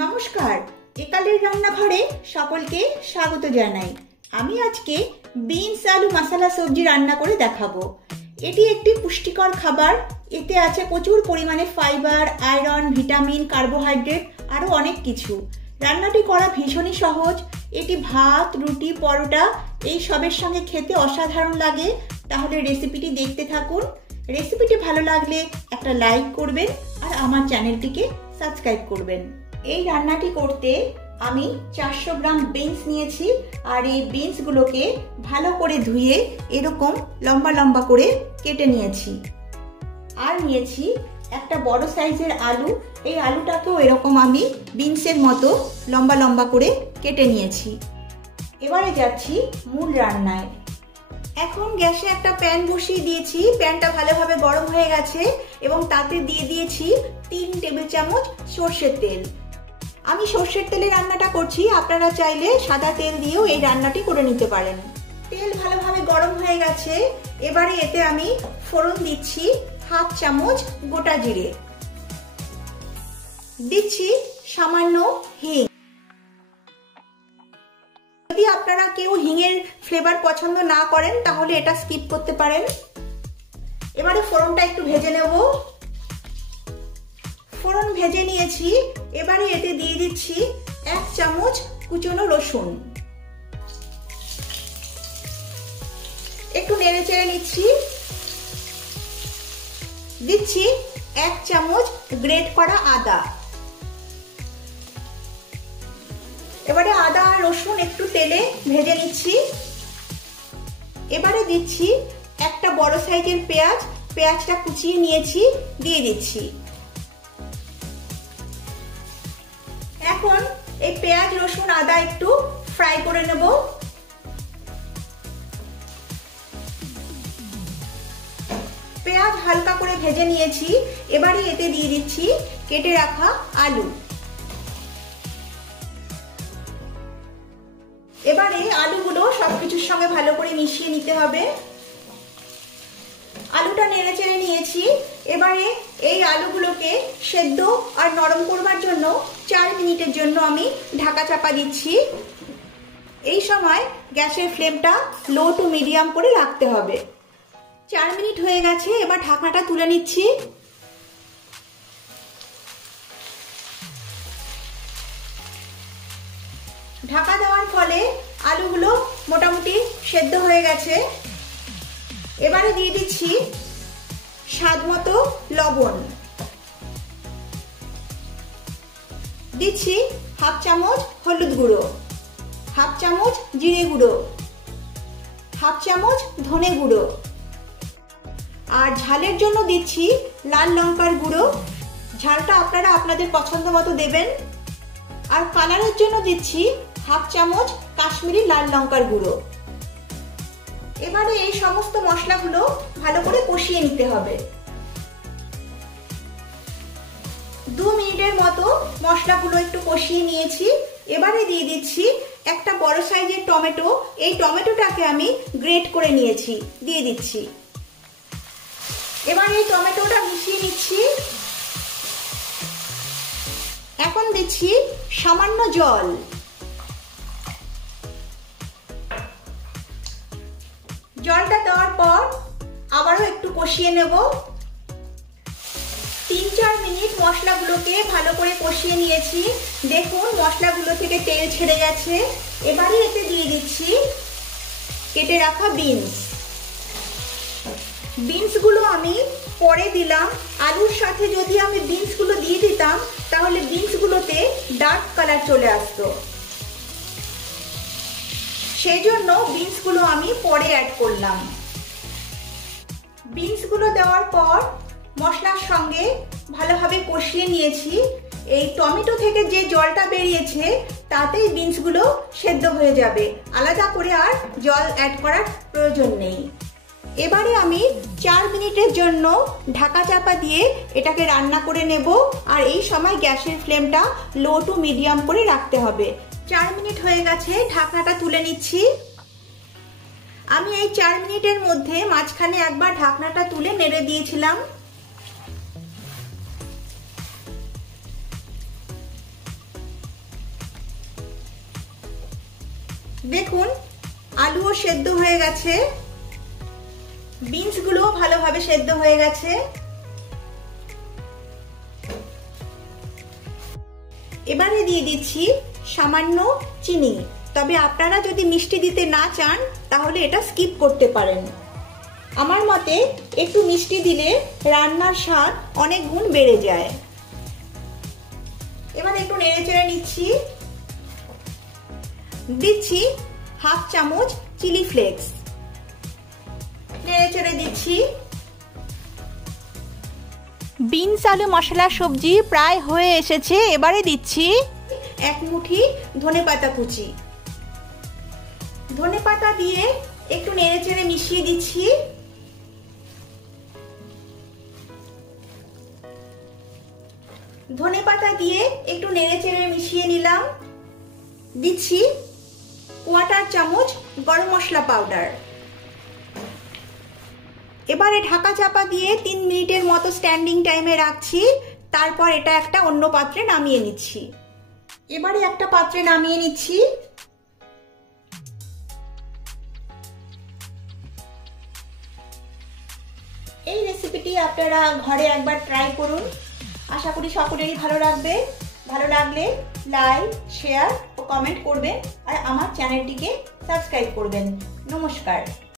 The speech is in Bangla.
নমস্কার, একালের রান্নাঘরে সকলকে স্বাগত জানাই। আমি আজকে বিনস আলু মশলা সবজি রান্না করে দেখাবো। এটি একটি পুষ্টিকর খাবার। এতে আছে প্রচুর পরিমাণে ফাইবার, আয়রন, ভিটামিন, কার্বোহাইড্রেট আরো অনেক কিছু। রান্নাটি করা ভীষণই সহজ। এটি ভাত, রুটি, পরোটা এই সবের সঙ্গে খেতে অসাধারণ লাগে। তাহলে রেসিপিটি দেখতে থাকুন। রেসিপিটি ভালো লাগলে একটা লাইক করবেন আর আমার চ্যানেলটিকে সাবস্ক্রাইব করবেন। এই রান্নাটি করতে আমি 400 গ্রাম বিনস নিয়েছি আর এই বিনসগুলোকে ভালো করে ধুয়ে এরকম লম্বা লম্বা করে কেটে নিয়েছি। আর নিয়েছি একটা বড় সাইজের আলু। এই আলুটাকেও এরকম আমি বিনসের মতো লম্বা লম্বা করে কেটে নিয়েছি। এবারে যাচ্ছি মূল রান্নায়। এখন গ্যাসে একটা প্যান বসিয়ে দিয়েছি। প্যানটা ভালোভাবে গরম হয়ে গেছে এবং তাতে দিয়ে দিয়েছি 3 টেবিল চামচ সর্ষের তেল। আমি সর্ষের তেলে রান্নাটা করছি, আপনারা চাইলে সাদা তেল দিয়েও এই রান্নাটি করে নিতে পারেন। তেল ভালোভাবে গরম হয়ে গেছে। এবারে এতে আমি ফোড়ন দিচ্ছি হাফ চামচ গোটা জিরে, দিচ্ছি সামান্য হিং। যদি আপনারা কেউ হিঙের ফ্লেভার পছন্দ না করেন তাহলে এটা স্কিপ করতে পারেন। এবারে ফোড়নটা একটু ভেজে নেব। ফোড়ন ভেজে নিয়েছি। এবারে এতে দিয়ে দিচ্ছি 1 চামচ কুচনো রসুন। একটু নেড়ে চেড়ে নিচ্ছি। দিচ্ছি 1 চামচ গ্রেট করা আদা। এবারে আদা আর রসুন একটু তেলে ভেজে নিচ্ছি। এবারে দিচ্ছি একটা বড় সাইজের পেঁয়াজ। পেঁয়াজটা কুচিয়ে নিয়েছি, দিয়ে দিচ্ছি। এখন এই পেঁয়াজ, রসুন, আদা একটু ফ্রাই করে নেব। পেঁয়াজ হালকা করে ভেজে নিয়েছি। এবারে এতে দিয়ে দিচ্ছি কেটে রাখা আলু। এবারে আলুগুলো সবকিছুর সঙ্গে ভালো করে মিশিয়ে নিতে হবে। আলুটা নেড়ে চেড়ে নিয়েছি। এবারে এই আলুগুলোকে সেদ্ধ আর নরম করবার জন্য 4 মিনিটের জন্য আমি ঢাকা চাপা দিচ্ছি। এই সময় গ্যাসের ফ্লেমটা লো টু মিডিয়াম করে রাখতে হবে। 4 মিনিট হয়ে গেছে। এবার ঢাকনাটা তুলে নিচ্ছি। ঢাকা দেওয়ার ফলে আলুগুলো মোটামুটি সেদ্ধ হয়ে গেছে। এবারে দিয়ে দিচ্ছি স্বাদ মতো লবণ, দিচ্ছি হাফ চামচ হলুদ গুঁড়ো, হাফ চামচ জিরে গুঁড়ো, হাফ চামচ ধনে গুঁড়ো, আর ঝালের জন্য দিচ্ছি লাল লঙ্কার গুঁড়ো। ঝালটা আপনারা আপনাদের পছন্দ মতো দেবেন। আর কালারের জন্য দিচ্ছি হাফ চামচ কাশ্মীরি লাল লঙ্কার গুঁড়ো। এবারে এই সমস্ত মশলাগুলো ভালো করে কষিয়ে নিতে হবে। 2 মিনিটের মতো মশলাগুলো একটু কষিয়ে নিয়েছি। এবারে দিয়ে দিচ্ছি একটা বড় সাইজের টমেটো। এই টমেটোটাকে আমি গ্রেট করে নিয়েছি, দিয়ে দিচ্ছি। এবার এই টমেটোটা মিশিয়ে নিচ্ছি। এখন দিচ্ছি সামান্য জল। জলটা দেওয়ার পর আবারও একটু কষিয়ে নেব। 3-4 মিনিট মশলাগুলোকে ভালো করে কষিয়ে নিয়েছি। দেখুন মশলাগুলো থেকে তেল ছেড়ে গেছে। এবারে এতে দিয়ে দিচ্ছি কেটে রাখা বিনস। বিনসগুলো আমি পরে দিলাম। আলুর সাথে যদি আমি বিনসগুলো দিয়ে দিতাম তাহলে বিনসগুলোতে ডার্ক কালার চলে আসতো। সেই জন্য বিনসগুলো আমি পরে অ্যাড করলাম। বিনসগুলো দেওয়ার পর মশলার সঙ্গে ভালোভাবে কষিয়ে নিয়েছি। এই টমেটো থেকে যে জলটা বেরিয়েছে তাতেই বিনসগুলো সেদ্ধ হয়ে যাবে। আলাদা করে আর জল অ্যাড করার প্রয়োজন নেই। এবারে আমি 4 মিনিটের জন্য ঢাকা চাপা দিয়ে এটাকে রান্না করে নেব। আর এই সময় গ্যাসের ফ্লেমটা লো টু মিডিয়াম করে রাখতে হবে। 4 মিনিট হয়ে গেছে। ঢাকনাটা তুলে নিচ্ছি। আমি এই 4 মিনিটের মধ্যে মাঝখানে একবার ঢাকনাটা তুলে নেড়ে দিয়েছিলাম। দেখুন আলুও সেদ্ধ হয়ে গেছে, বিনসগুলোও ভালোভাবে সেদ্ধ হয়ে গেছে। এবারে দিয়ে দিচ্ছি সামান্য চিনি, তবে আপনারা যদি মিষ্টি দিতে না চান তাহলে এটা স্কিপ করতে পারেন। আমার মতে একটু মিষ্টি দিলে রান্নার স্বাদ অনেক গুণ বেড়ে যায়। এবার একটু নেড়ে চেড়ে নিচ্ছি। দিচ্ছি হাফ চামচ চিলি ফ্লেক্স, নেড়ে চেড়ে দিচ্ছি। বিনস আলু মশলা সবজি প্রায় হয়ে এসেছে। এবারে দিচ্ছি এক মুঠি ধনেপাতা কুচি। ধনেপাতা দিয়ে একটু নেড়ে চেড়ে মিশিয়ে দিচ্ছি। ধনেপাতা দিয়ে একটু নেড়ে চেড়ে মিশিয়ে নিলাম। দিচ্ছি কোয়ার্টার চামচ গরম মশলা পাউডার। এবারে ঢাকা চাপা দিয়ে 3 মিনিটের মতো স্ট্যান্ডিং টাইমে রাখছি। তারপর এটা একটা অন্য পাত্রে নামিয়ে নিচ্ছি। এবারে একটা পাত্রে নামিয়ে নিচ্ছি। এই রেসিপিটি আপনারা ঘরে একবার ট্রাই করুন, আশা করি সকলেরই ভালো লাগবে। ভালো লাগলে লাইক, শেয়ার ও কমেন্ট করবেন আর আমার চ্যানেলটিকে সাবস্ক্রাইব করবেন। নমস্কার।